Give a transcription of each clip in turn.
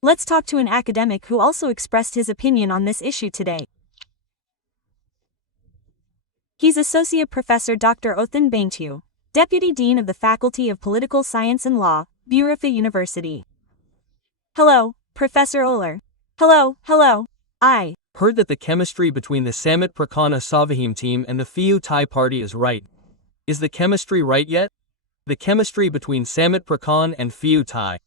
Let's talk to an academic who also expressed his opinion on this issue today. He's Associate Professor Dr. Othan Bangtu, Deputy Dean of the Faculty of Political Science and Law, Burifa University. Hello, Professor Olar. Hello. I heard that the chemistry between the Samit Prakanศวเหมteam and the Pheu Thai party is right. Is the chemistry right yet? The chemistry between Samit Prakan and Pheu Thai.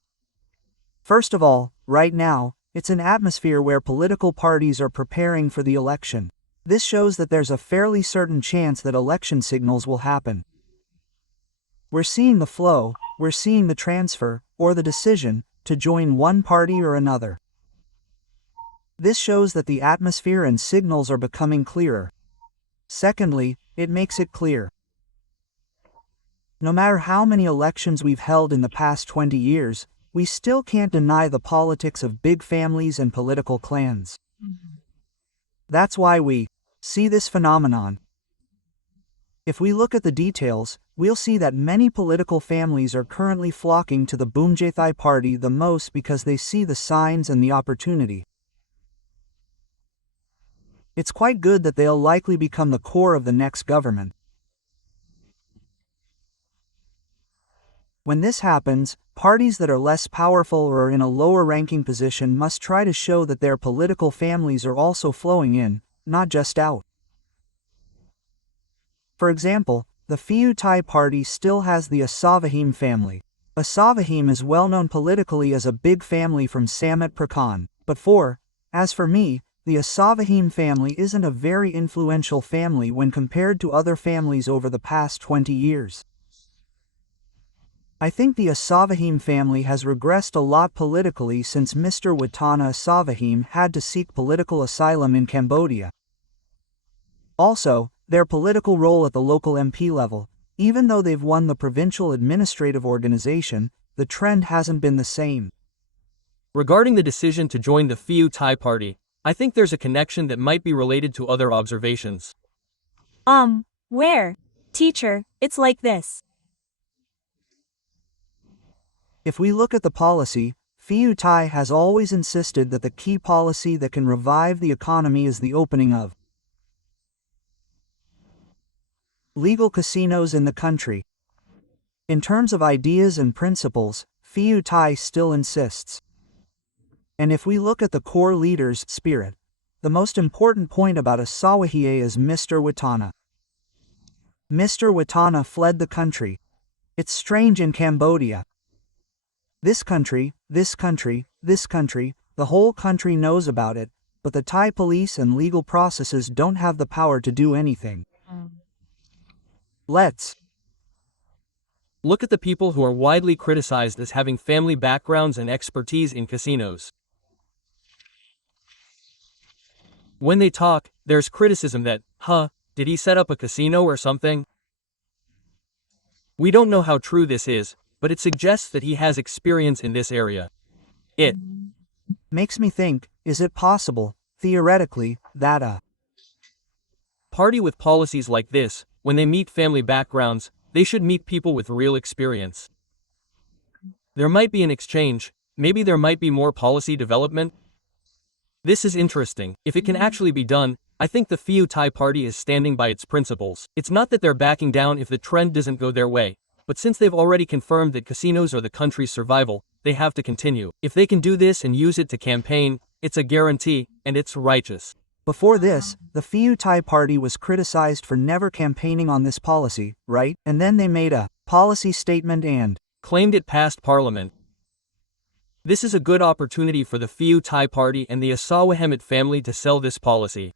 First of all, right now, it's an atmosphere where political parties are preparing for the election. This shows that there's a fairly certain chance that election signals will happen. We're seeing the flow, we're seeing the transfer, or the decision, to join one party or another. This shows that the atmosphere and signals are becoming clearer. Secondly, it makes it clear. No matter how many elections we've held in the past 20 years, we still can't deny the politics of big families and political clans. That's why we see this phenomenon. If we look at the details, we'll see that many political families are currently flocking to the Bumjay Thai party the most because they see the signs and the opportunity. It's quite good that they'll likely become the core of the next government. When this happens, parties that are less powerful or are in a lower ranking position must try to show that their political families are also flowing in, not just out. For example, the Pheu Thai party still has theศวเหมfamily.ศวเหมis well known politically as a big family from Samit Prakan, but as for me, theศวเหมfamily isn't a very influential family when compared to other families over the past 20 years. I think theศวเหมfamily has regressed a lot politically since Mr. Watthanaศวเหมhad to seek political asylum in Cambodia. Also, their political role at the local MP level, even though they've won the provincial administrative organization, the trend hasn't been the same. Regarding the decision to join the Pheu Thai party, I think there's a connection that might be related to other observations. Where? Teacher, it's like this. If we look at the policy, Pheu Thai has always insisted that the key policy that can revive the economy is the opening of legal casinos in the country. In terms of ideas and principles, Pheu Thai still insists. And if we look at the core leader's spirit, the most important point aboutศวเหมis Mr. Watthana. Mr. Watthana fled the country. It's strange in Cambodia. This country, the whole country knows about it, but the Thai police and legal processes don't have the power to do anything. Let's look at the people who are widely criticized as having family backgrounds and expertise in casinos. When they talk, there's criticism that, did he set up a casino or something? We don't know how true this is, but it suggests that he has experience in this area. It makes me think, is it possible, theoretically, that a party with policies like this, when they meet family backgrounds, they should meet people with real experience? There might be an exchange, maybe there might be more policy development. This is interesting. If it can actually be done, I think the Pheu Thai party is standing by its principles. It's not that they're backing down if the trend doesn't go their way, but since they've already confirmed that casinos are the country's survival, they have to continue. If they can do this and use it to campaign, it's a guarantee, and it's righteous. Before this, the Pheu Thai party was criticized for never campaigning on this policy, right? And then they made a policy statement and claimed it passed parliament. This is a good opportunity for the Pheu Thai party and theศวเหมfamily to sell this policy.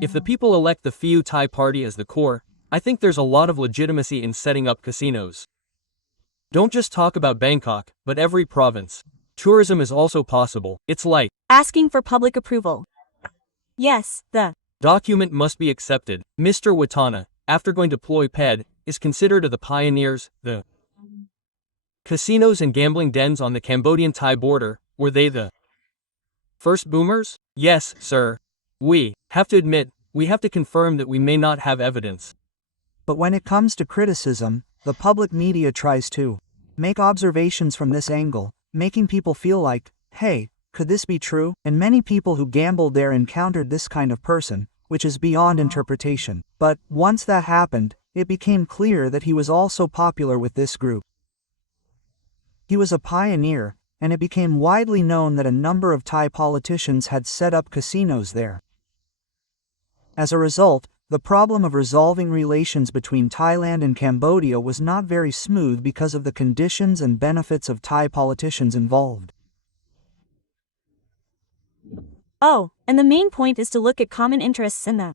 If the people elect the Pheu Thai party as the core, I think there's a lot of legitimacy in setting up casinos. Don't just talk about Bangkok, but every province. Tourism is also possible. It's like asking for public approval. Yes, the document must be accepted. Mr. Watthana, after going to Ploi Ped, is considered the pioneers. The casinos and gambling dens on the Cambodian-Thai border, were they the first boomers? Yes, sir. We have to admit, we have to confirm that we may not have evidence. But when it comes to criticism, the public media tries to make observations from this angle, making people feel like, hey, could this be true? And many people who gambled there encountered this kind of person, which is beyond interpretation. But, once that happened, it became clear that he was also popular with this group. He was a pioneer, and it became widely known that a number of Thai politicians had set up casinos there. As a result, the problem of resolving relations between Thailand and Cambodia was not very smooth because of the conditions and benefits of Thai politicians involved. Oh, and the main point is to look at common interests and the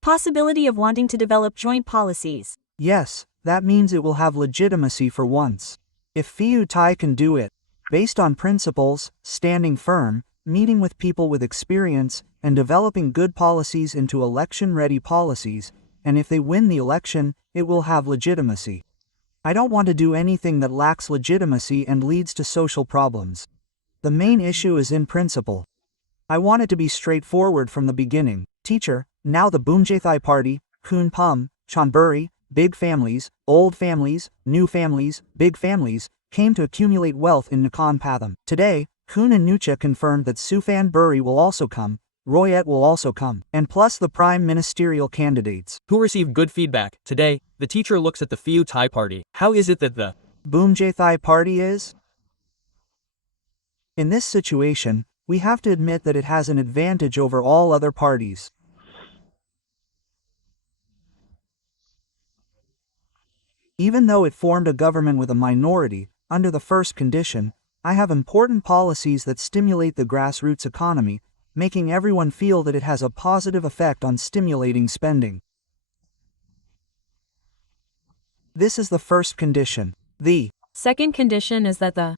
possibility of wanting to develop joint policies. Yes, that means it will have legitimacy for once. If Pheu Thai can do it, based on principles, standing firm, meeting with people with experience, and developing good policies into election-ready policies, and if they win the election, it will have legitimacy. I don't want to do anything that lacks legitimacy and leads to social problems. The main issue is in principle. I want it to be straightforward from the beginning. Teacher, now the Boomjathai party, Kun Pum, Chonburi, big families, old families, new families, big families, came to accumulate wealth in Nakhon Pathom. Today, Kun and Nucha confirmed that Suphan Buri will also come, Royet will also come, and plus the prime ministerial candidates. Who received good feedback. Today, the teacher looks at the Pheu Thai party. How is it that the Boomjathai party is? In this situation, we have to admit that it has an advantage over all other parties. Even though it formed a government with a minority, under the first condition, I have important policies that stimulate the grassroots economy, making everyone feel that it has a positive effect on stimulating spending. This is the first condition. The second condition is that the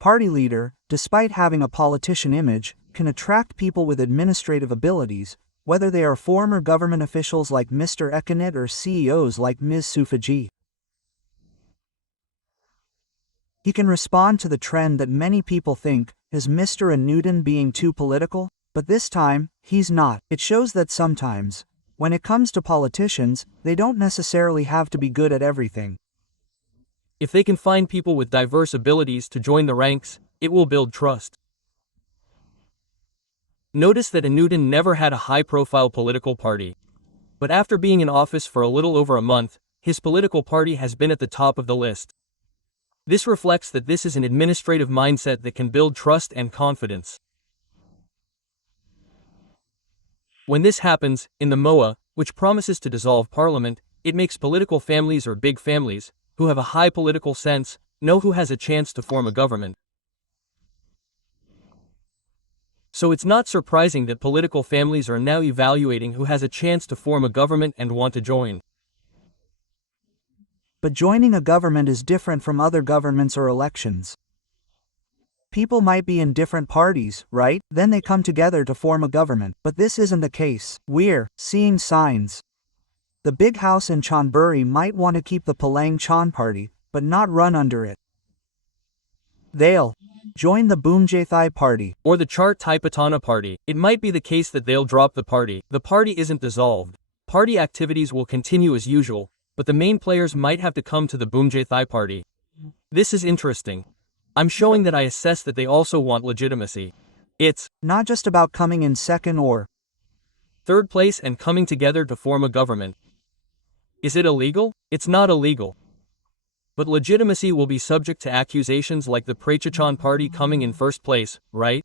party leader, despite having a politician image, can attract people with administrative abilities, whether they are former government officials like Mr. Ekanet or CEOs like Ms. Sufaji. He can respond to the trend that many people think, is Mr. Anutin being too political? But this time, he's not. It shows that sometimes, when it comes to politicians, they don't necessarily have to be good at everything. If they can find people with diverse abilities to join the ranks, it will build trust. Notice that Anutin never had a high-profile political party. But after being in office for a little over a month, his political party has been at the top of the list. This reflects that this is an administrative mindset that can build trust and confidence. When this happens, in the MOA, which promises to dissolve parliament, it makes political families or big families, who have a high political sense, know who has a chance to form a government. So it's not surprising that political families are now evaluating who has a chance to form a government and want to join. But joining a government is different from other governments or elections. People might be in different parties, right? Then they come together to form a government. But this isn't the case. We're seeing signs. The big house in Chonburi might want to keep the Palang Chon party, but not run under it. They'll join the Boomjathai party. Or the Chart Thai Patana party. It might be the case that they'll drop the party. The party isn't dissolved. Party activities will continue as usual, but the main players might have to come to the Boomjathai party. This is interesting. I'm showing that I assess that they also want legitimacy. It's not just about coming in second or third place and coming together to form a government. Is it illegal? It's not illegal. But legitimacy will be subject to accusations like the Prachachan party coming in first place, right?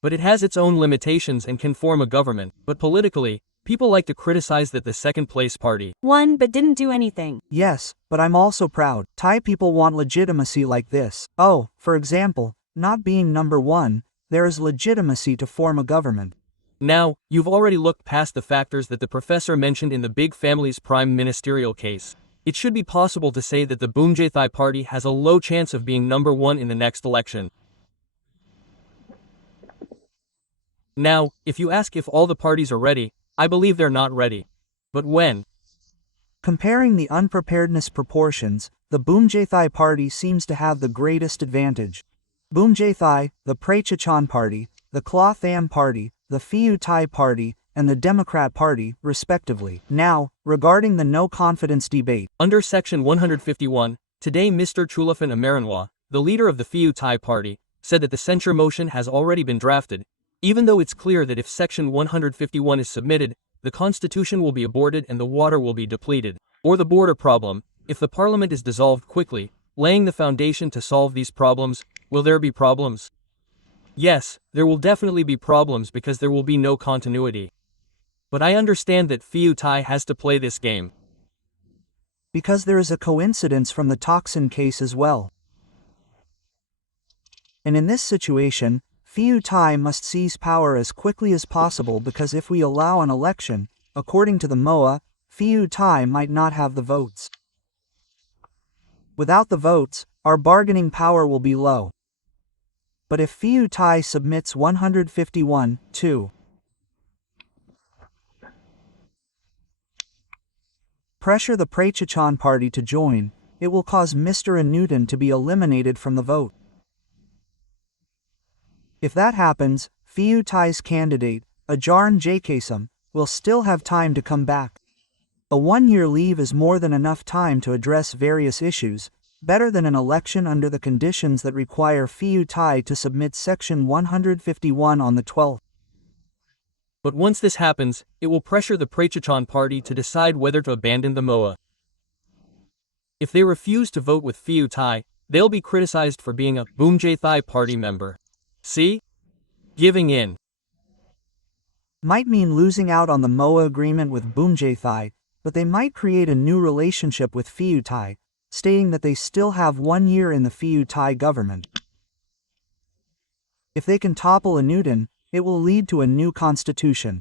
But it has its own limitations and can form a government. But politically, people like to criticize that the second place party won but didn't do anything. Yes, but I'm also proud. Thai people want legitimacy like this. Oh, for example, not being number one, there is legitimacy to form a government. Now, you've already looked past the factors that the professor mentioned in the big family's prime ministerial case. It should be possible to say that the Boomjathai party has a low chance of being number one in the next election. Now, if you ask if all the parties are ready, I believe they're not ready. But when? Comparing the unpreparedness proportions, the Boomjathai party seems to have the greatest advantage. Boomjathai, the Prachachan party, the Kla Tham party, the Pheu Thai party, and the Democrat Party, respectively. Now, regarding the no-confidence debate. Under Section 151, Today Mr. Chulafan Amaranwa, the leader of the Pheu Thai party, said that the censure motion has already been drafted, even though it's clear that if Section 151 is submitted, the constitution will be aborted and the water will be depleted. Or the border problem, if the parliament is dissolved quickly, laying the foundation to solve these problems, will there be problems? Yes, there will definitely be problems because there will be no continuity. But I understand that Pheu Thai has to play this game. Because there is a coincidence from the Thaksin case as well. And in this situation, Pheu Thai must seize power as quickly as possible because if we allow an election, according to the MOA, Pheu Thai might not have the votes. Without the votes, our bargaining power will be low. But if Pheu Thai submits 151-2, pressure the Prachachan party to join, it will cause Mr. Anutin to be eliminated from the vote. If that happens, Pheu Thai's candidate, Ajaran Jakasam, will still have time to come back. A one-year leave is more than enough time to address various issues, better than an election under the conditions that require Pheu Thai to submit Section 151 on the 12th. But once this happens, it will pressure the Prachachan party to decide whether to abandon the MOA. If they refuse to vote with Pheu Thai, they'll be criticized for being a Boomjay Thai party member. See? Giving in. Might mean losing out on the MOA agreement with Boomjay Thai, but they might create a new relationship with Pheu Thai, stating that they still have 1 year in the Pheu Thai government. If they can topple Anutin, it will lead to a new constitution.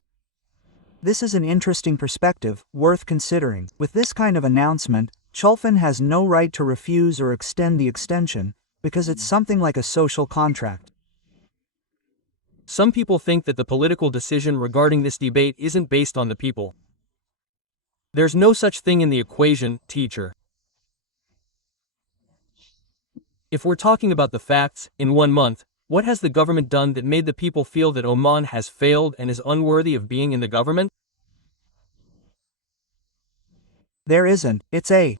This is an interesting perspective, worth considering. With this kind of announcement, Chulfan has no right to refuse or extend the extension, because it's something like a social contract. Some people think that the political decision regarding this debate isn't based on the people. There's no such thing in the equation, teacher. If we're talking about the facts, in 1 month, what has the government done that made the people feel that Oman has failed and is unworthy of being in the government? There isn't. It's a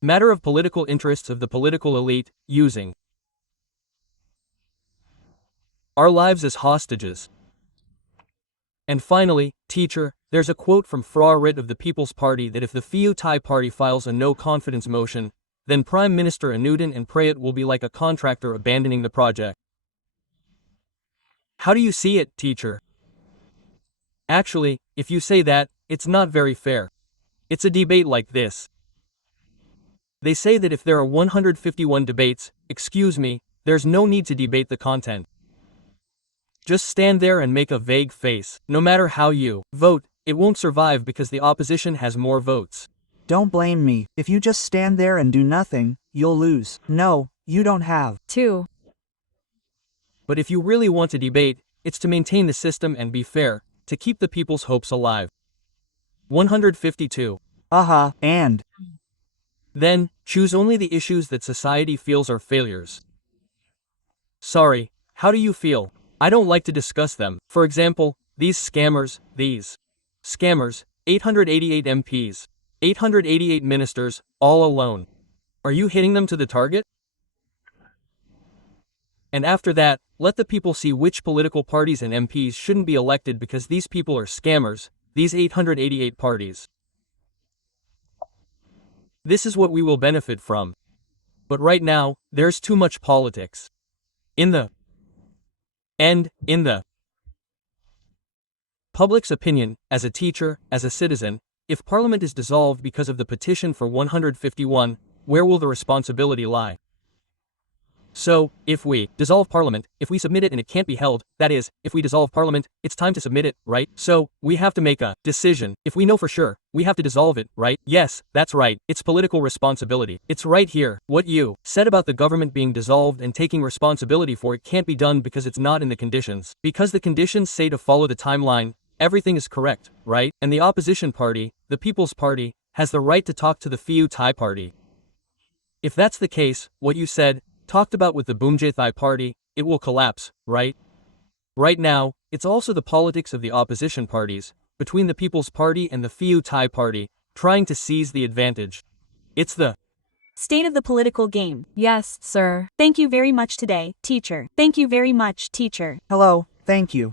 matter of political interests of the political elite, using our lives as hostages. And finally, teacher, there's a quote from Phra Rit of the People's Party that if the Pheu Thai party files a no-confidence motion, then Prime Minister Anutin and Prayut will be like a contractor abandoning the project. How do you see it, teacher? Actually, if you say that, it's not very fair. It's a debate like this. They say that if there are 151 debates, excuse me, there's no need to debate the content. Just stand there and make a vague face. No matter how you vote, it won't survive because the opposition has more votes. Don't blame me. If you just stand there and do nothing, you'll lose. No, you don't have 2. But if you really want to debate, it's to maintain the system and be fair, to keep the people's hopes alive. 152. And Then, choose only the issues that society feels are failures. Sorry, how do you feel? I don't like to discuss them. For example, these scammers, 888 MPs, 888 ministers, all alone. Are you hitting them to the target? And after that, let the people see which political parties and MPs shouldn't be elected because these people are scammers, these 888 parties. This is what we will benefit from. But right now, there's too much politics. In the public's opinion, as a teacher, as a citizen, if Parliament is dissolved because of the petition for 151, where will the responsibility lie? So, if we dissolve Parliament, if we submit it and it can't be held, that is, if we dissolve Parliament, it's time to submit it, right? So, we have to make a decision. If we know for sure, we have to dissolve it, right? Yes, that's right. It's political responsibility. It's right here. What you said about the government being dissolved and taking responsibility for it can't be done because it's not in the conditions. Because the conditions say to follow the timeline, everything is correct, right? And the opposition party, the People's Party, has the right to talk to the Pheu Thai party. If that's the case, what you said, talked about with the Boomjay Thai party, it will collapse, right? Right now, it's also the politics of the opposition parties, between the People's Party and the Pheu Thai party, trying to seize the advantage. It's the State of the political game. Yes, sir. Thank you very much today, teacher. Thank you very much, teacher. Hello, thank you.